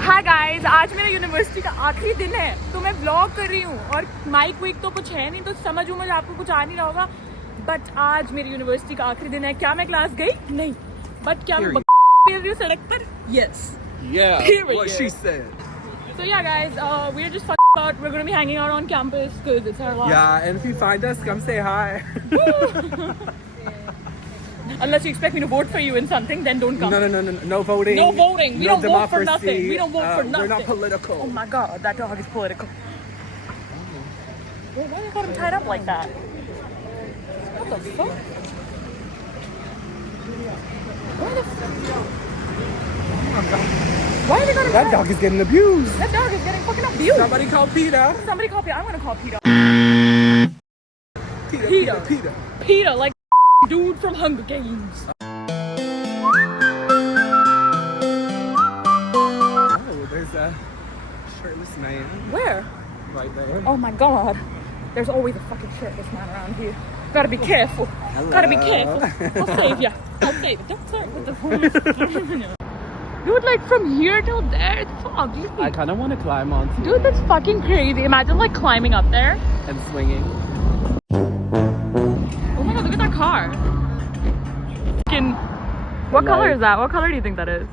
Hi guys, आज मेरा university का आखिरी दिन है तो मैं व्लॉग कर रही हूँ और माइक वीक तो कुछ है नहीं तो समझ आपको कुछ आ नहीं रहा होगा। बट आज मेरी यूनिवर्सिटी का आखिरी दिन है। क्या मैं क्लास गई? नहीं। बट क्या मैं पी रही हूँ सड़क पर? Yes. Yeah, what she said. So yeah guys, we are just fucking out. We're going to be hanging out on campus because it's our last. Yeah, and if you find us, come say hi. Unless you expect me to vote for you in something, then don't come. No voting. No voting. We don't vote for nothing. We don't vote for nothing. We're not political. Oh my god, that dog is political. Well, why they got him tied up like that? What the fuck? Why the fuck? Why are they gonna? That dog is getting abused. That dog is getting fucking abused. Somebody call PETA. Somebody call PETA. I'm gonna call PETA. PETA. PETA, like dude from Hunger Games. Oh, there's a shirtless man. Where? Right there. Oh my god. There's always a fucking shirtless man around here. Gotta be careful. Hello. Gotta be careful. I'll save ya. I'll save you. Don't flirt with the homeless. Dude, like from here till there, it's so ugly. I kind of want to climb onto Dude, that's fucking crazy. Imagine like climbing up there. and swinging. Oh my god, look at that car. Fucking. What color is that? What color do you think that is?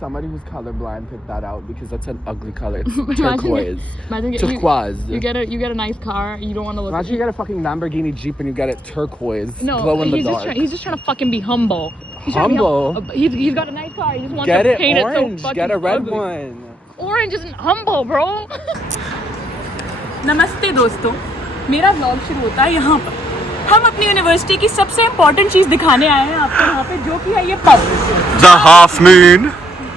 Somebody who's colorblind picked that out because that's an ugly color. It's Imagine turquoise. Imagine Turquoise. You get a nice car. You don't want to look. Imagine you get a fucking Lamborghini Jeep and you get it turquoise. No, glow in the dark. he's just trying to fucking be humble. He's trying to be Humble? He's got a nice car. He just wants Get to it paint orange. it so fucking Get a red ugly. one. Orange isn't humble, bro. नमस्ते दोस्तों, मेरा vlog शुरू होता है यहाँ पर। हम अपनी यूनिवर्सिटी की सबसे इम्पोर्टेंट चीज़ दिखाने आए हैं आपको यहाँ पे, जो कि है ये pub. The Half Moon.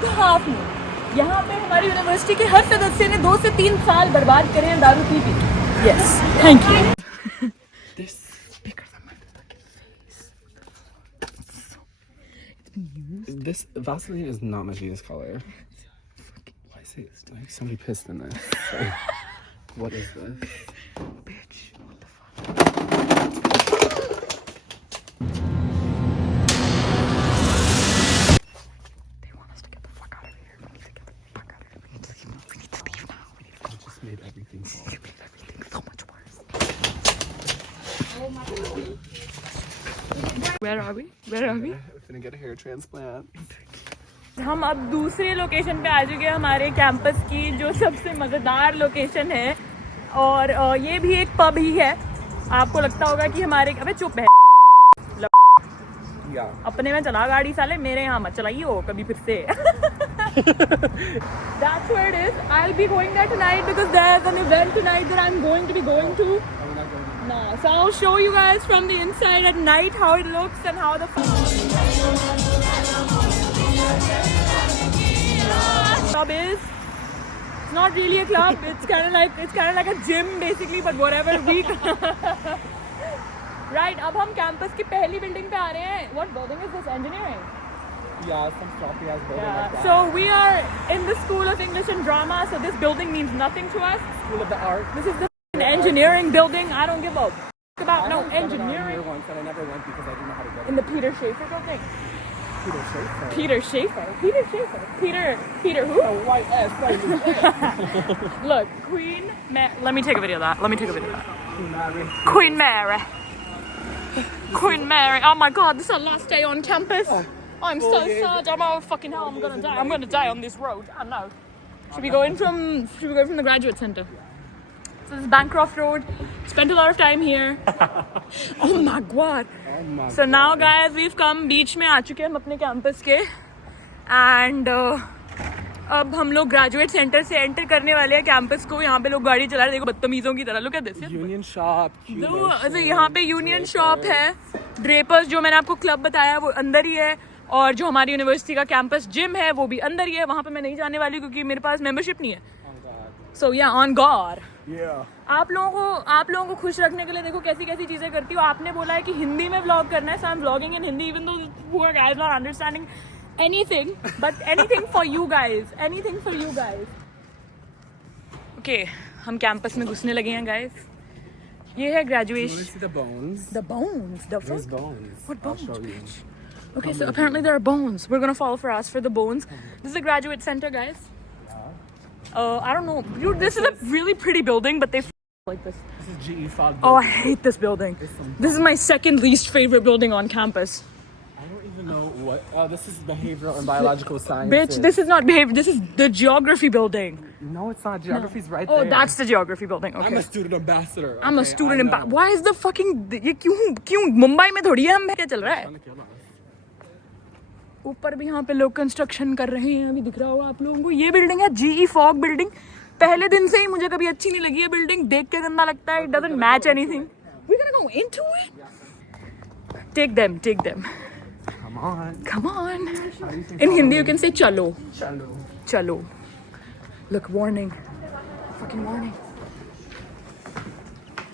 The Half Moon। यहाँ पे हमारी यूनिवर्सिटी के हर सदस्य ने 2 से 3 साल बर्बाद करे हैं दारू P P. Yes, thank you. This bigger than my fucking face. This Vaseline is not my Venus color. Why is it like somebody pissed in this? Like, what is this? Bitch, what the fuck? They want us to get the fuck out of here. We need to get the fuck out of here. We need to leave now. I just made everything fall. You made everything so much worse. Where are we? Where are we? We're gonna get a hair transplant. हम अब दूसरे location पे आ चुके हैं हमारे campus की, जो सबसे मज़ेदार लोकेशन है और ये भी एक पब ही है। आपको लगता होगा कि हमारे अबे चुप है, Yeah. अपने में चला गाड़ी साले, मेरे यहाँ मत चलाइए हो कभी फिर से। That's where it is. I'll be going there tonight because there's an event tonight that I'm going to be going to. No, so I'll show you guys from the inside at night how it looks and how the club is. It's not really a club. It's kind of like a gym basically, but whatever we. Right, अब हम campus की पहली building पे आ रहे हैं. What building is this? Engineering. Yeah, some sloppy ass building like that. So we are in the School of English and Drama. So this building means nothing to us. School of the Arts. This is the engineering building. I don't give a about no engineering. Once and I never went because I didn't know how to get In the Peter Schaefer building. Peter Schaefer. Peter Schaefer. Peter Schaefer. Peter who? A white S. Like Look, Queen Mary. Let me take a video of that. Mary. Queen Mary. Queen Mary. Oh my god, this is our last day on campus. I'm so sad. I'm oh fucking hell. I'm gonna die. I'm gonna die on this road. I know. Should we go from the graduate center? So this is Bancroft Road. Spent a lot of time here. Oh my god. So now guys, we've come. बीच में आ चुके हैं हम अपने campus के. And अब हम लोग graduate centre से एंटर करने वाले हैं कैंपस को. यहाँ पे लोग गाड़ी चला रहे हैं, देखो बदतमीजों की तरह. Look at this. Union Shop. तो यहाँ पे यूनियन शॉप है. ड्रेपर्स जो मैंने आपको क्लब बताया वो अंदर ही है, और जो हमारी यूनिवर्सिटी का कैंपस जिम है वो भी अंदर ही है. वहाँ पे मैं नहीं जाने वाली क्योंकि मेरे पास मेंबरशिप नहीं है. सो या ऑन गॉड. आप लोगों को खुश रखने के लिए देखो कैसी कैसी चीजें करती हो. आपने बोला है कि हिंदी में व्लॉग करना है, so I am vlogging in Hindi even though poor guys not understanding anything, but anything for you guys. Okay, हम कैंपस में घुसने लगे हैं गाइस. ये है graduation. The bones. The bones. The There's fuck? bones. What I'll bones? show you. Okay, so apparently there are bones. We're gonna follow Faraz for the bones. This is a graduate center, guys. I don't know. Dude, this is a really pretty building, but they like this. This is GE Fog. Oh, I hate this building. This is my second least favorite building on campus. I don't even know what. Oh, this is behavioral and biological science. Bitch, this is not behavior. This is the geography building. No, it's not. Geography's right there. Oh, that's the geography building. Okay. I'm a student ambassador. I'm a okay? student I in. know. Why is the fucking ये क्यों मुंबई में थोड़ी है हम क्या चल रहा है? ऊपर भी यहाँ पे लोग कंस्ट्रक्शन कर रहे हैं अभी दिख रहा होगा आप लोगों को ये बिल्डिंग है GE फॉग बिल्डिंग पहले दिन से ही मुझे कभी अच्छी नहीं लगी ये बिल्डिंग देख के गंदा लगता है it doesn't match anything we're gonna go into it take them come on in Hindi you can say chalo look warning fucking warning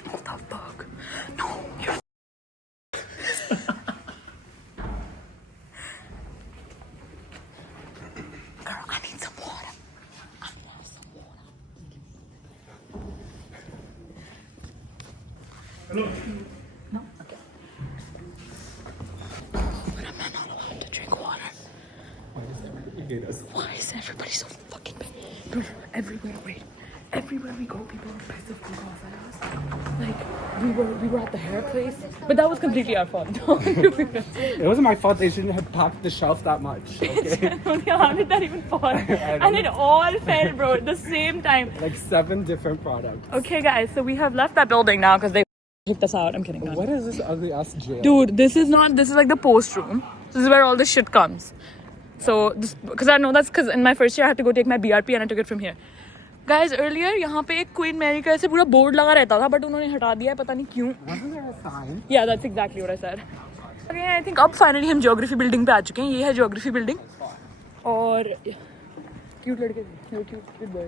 what the fuck no you're girl, I need some water. I need to have some water. Hello. No? Okay. But I'm not allowed to drink water. Why is everybody so fucking bad? Bro, everywhere we go, people are pissed the fuck off at us. Like, we were at the hair place, but that was completely our fault. It wasn't my fault. They shouldn't have packed the shelf that much. Okay. How did that even fall? And it all fell, bro, at the same time. Like 7 different products. Okay, guys, so we have left that building now because they kicked us out. I'm kidding. What is this ugly ass jail? Dude, this is like the post room. This is where all the shit comes. So, because I know that's because in my first year I had to go take my BRP and I took it from here. Guys, earlier यहाँ पे एक Queen Mary का ऐसे पूरा board लगा रहता था, but उन्होंने हटा दिया है, पता नहीं क्यों. Wasn't there a sign? Yeah, that's exactly what I said. Okay, I think अब finally हम geography building पे आ चुके हैं. ये है geography building. और cute लड़के, cute boy.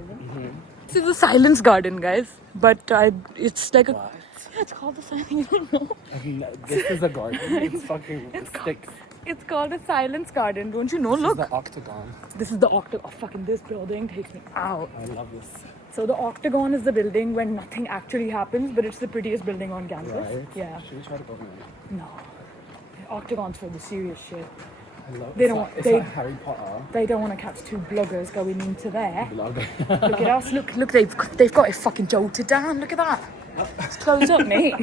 This is the silence garden, guys. But it's like a. Yeah, it's called the silence. You don't know. This is a garden. It's fucking sticks. It's called a silence garden. Don't you know? Look. This is the octagon. This is the octagon. Oh, fucking this building takes me out. I love this. So the octagon is the building when nothing actually happens, but it's the prettiest building on campus. Right? Yeah. Should we try to go there? No. Octagon's for the serious shit. I love They it's don't not- want- It's they- not Harry Potter. They don't want to catch 2 bloggers going into there. Blogger. Look at us. Look. They've got it fucking jolted down. Look at that. It's closed up, mate.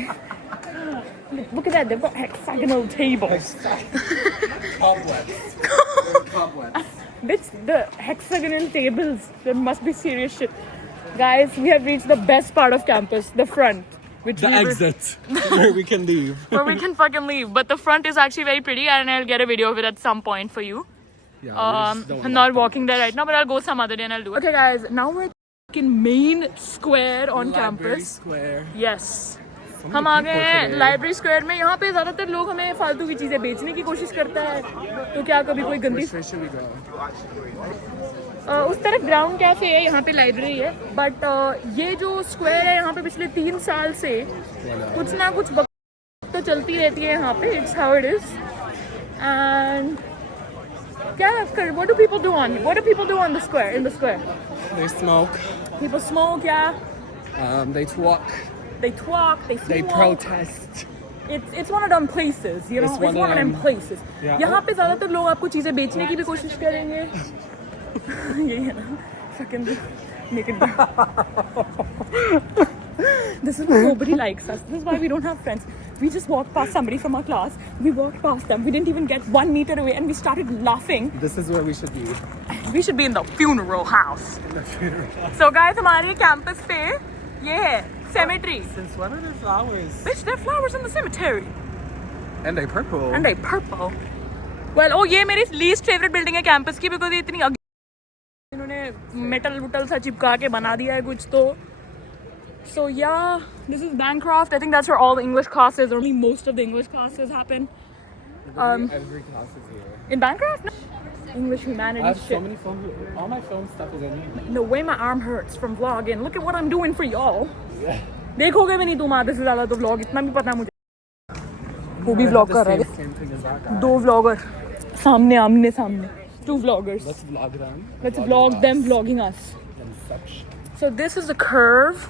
Look at that. They've got hexagonal tables. Cobwebs. Cobwebs. Bitch, the hexagonal tables. There must be serious shit. Guys, we have reached the best part of campus, the front. Which The we were- exit where we can leave. where we can fucking leave. But the front is actually very pretty and I'll get a video of it at some point for you. Yeah, I'm not walking there right now, but I'll go some other day and I'll do it. Okay guys, now we're at the fucking main square on campus. Square. Yes. हम आ गए हैं library square में यहाँ पे ज़्यादातर लोग हमें फालतू की चीज़ें बेचने की कोशिश करता है तो क्या कभी कोई गंदी Where should we go? उस तरफ ग्राउंड कैफे है यहाँ पे लाइब्रेरी है बट ये जो स्क्वायर है यहाँ पे पिछले 3 साल से कुछ ना कुछ तो चलती रहती है यहाँ पे it's how it is and क्या कर what do people do on the square in the square They smoke. people smoke yeah They talk. they talk they They smoke. protest. It's one of them places, you know. It's one of them places. Yeah. यहाँ पे ज़्यादातर लोग आपको चीज़ें बेचने की भी कोशिश करेंगे. यही है ना. Fucking naked. This is why nobody likes us. This is why we don't have friends. We just walked past somebody from our class. We walked past them. We didn't even get 1 meter away, and we started laughing. This is where we should be. We should be in the funeral house. So guys, हमारे campus पे ये है cemetery. Since when are there flowers? Bitch, there are flowers in the cemetery. And they purple. And they purple. Well, oh ये मेरी least favorite building है campus की because ये इतनी इन्होंने metal वुटल सा चिपका के बना दिया है कुछ तो. So yeah, this is Bancroft. I think that's where all the English classes, or only most of the English classes happen. Every class is here. In Bancroft? No. English I humanities have shit. so many film. All my film stuff is in here. No way my arm hurts from vlogging. Look at what I'm doing for y'all. देखोगे भी नहीं तुम आधे से ज़्यादा तो vlog इतना भी पता है मुझे. वो भी vlog कर रहा है. Same thing as that guy. 2 vlogger सामने आमने सामने. 2 vloggers. Let's vlog them. Let's Vlogging vlog us them vlogging us. and such. So this is the curve.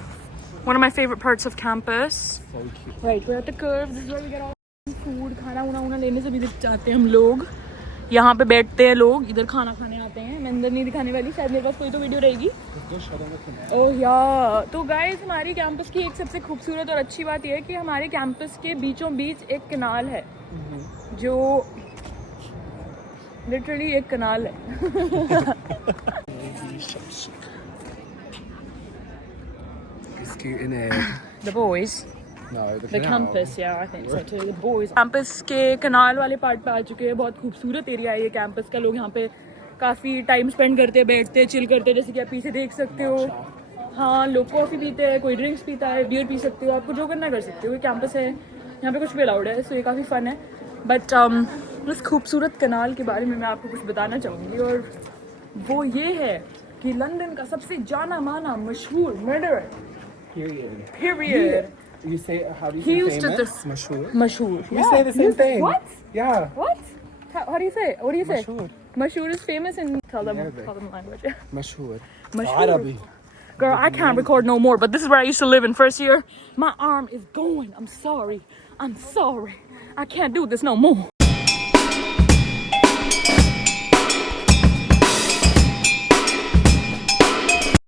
One of my favorite parts of campus. So cute. Right, we're at the curve. This is where we get all food खाना उना लेने से भी जाते हैं हम लोग। यहाँ पे बैठते हैं लोग, इधर खाना खाने आते हैं। मैं अंदर नहीं दिखाने वाली, शायद मेरे पास कोई तो वीडियो रहेगी। ओह या तो गाइस हमारी कैंपस की एक सबसे खूबसूरत और अच्छी बात यह है कि हमारे कैंपस के बीचों बीच एक कनाल है, जो लिटरली एक कनाल है। The boys. No, The campus, yeah, I think so too. The boys. Campus के कनाल वाले पार्ट पे आ चुके हैं। बहुत खूबसूरत एरिया है ये कैंपस का। लोग यहाँ पे काफ़ी टाइम स्पेंड करते हैं, बैठते हैं, चिल करते हैं, जैसे कि आप पीछे देख सकते हो। हाँ, लोग कॉफ़ी पीते हैं, कोई ड्रिंक्स पीता है, बियर पी सकते हो, आपको जो करना कर सकते हो। ये कैंपस है, यहाँ पे कुछ भी अलाउड है, सो ये काफ़ी फ़न है। बट उस खूबसूरत कनाल के बारे में मैं आपको कुछ बताना चाहूँगी, और वो ये है कि लंदन का सबसे जाना माना मशहूर murderer period. You say, how do you He say used to famous? Mashhur. Mashhoor. We say the same thing. What? Yeah. What? How do you say? What do you say? Mashhur. Mashhoor is famous in tell them Arabic. language. Mashhur. Mashhoor. Arabi. Girl, I can't record no more, but this is where I used to live in first year. My arm is going. I'm sorry. I can't do this no more.